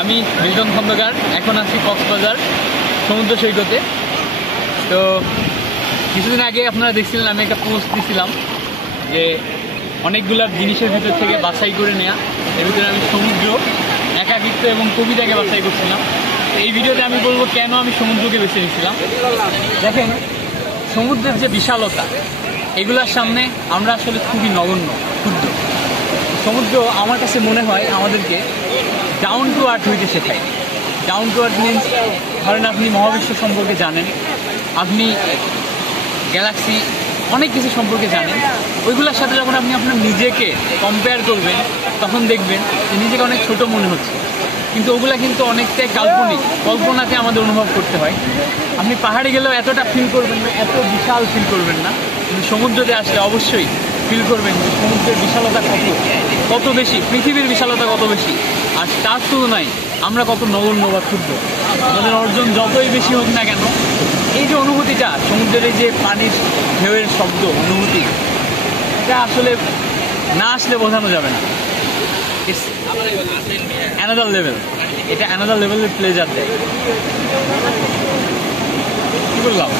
আমি মিল্টন খন্দকার, এখন আছি কক্সবাজার সমুদ্র সৈকতে। তো কিছুদিন আগে আপনারা দেখছিলেন আমি একটা পোস্ট দিছিলাম যে অনেকগুলা জিনিসের ভিতর থেকে বাছাই করে নেওয়া, এর ভিতরে আমি সমুদ্র, একাকিত্ব এবং কবিতাকে বাছাই করছিলাম। এই ভিডিওতে আমি বলবো কেন আমি সমুদ্রকে বেছে নিয়েছিলাম। দেখেন, সমুদ্রের যে বিশালতা, এগুলার সামনে আমরা আসলে খুবই নগণ্য, ক্ষুদ্র। সমুদ্র আমার কাছে মনে হয় আমাদেরকে ডাউন টু আর্থ হইতে শেখায়। ডাউন টু আর্থ মিনস, ধরেন আপনি মহাবিশ্ব সম্পর্কে জানেন, আপনি গ্যালাক্সি অনেক কিছু সম্পর্কে জানেন, ওইগুলোর সাথে যখন আপনি আপনার নিজেকে কম্পেয়ার করবেন তখন দেখবেন যে নিজেকে অনেক ছোট মনে হচ্ছে, কিন্তু ওগুলা কিন্তু অনেকটাই কাল্পনিক, কল্পনাতে আমাদের অনুভব করতে হয়। আপনি পাহাড়ে গেলেও এতটা ফিল করবেন না, এত বিশাল ফিল করবেন না, কিন্তু সমুদ্রতে আসলে অবশ্যই ফিল করবেন যে সমুদ্রের বিশালতা কত বেশি, পৃথিবীর বিশালতা কত বেশি, আর তার তুলনায় আমরা কত নগণ্য বা ক্ষুদ্র। আমাদের অর্জন যতই বেশি হোক না কেন, এই যে অনুভূতিটা, সমুদ্রের এই যে পানির ঢেউয়ের শব্দ, অনুভূতি, এটা আসলে না আসলে বোঝানো যাবে না। ইটস অ্যানাদার লেভেল, এটা অ্যানাদার লেভেলের প্লেজার দেয়। কি বললাম?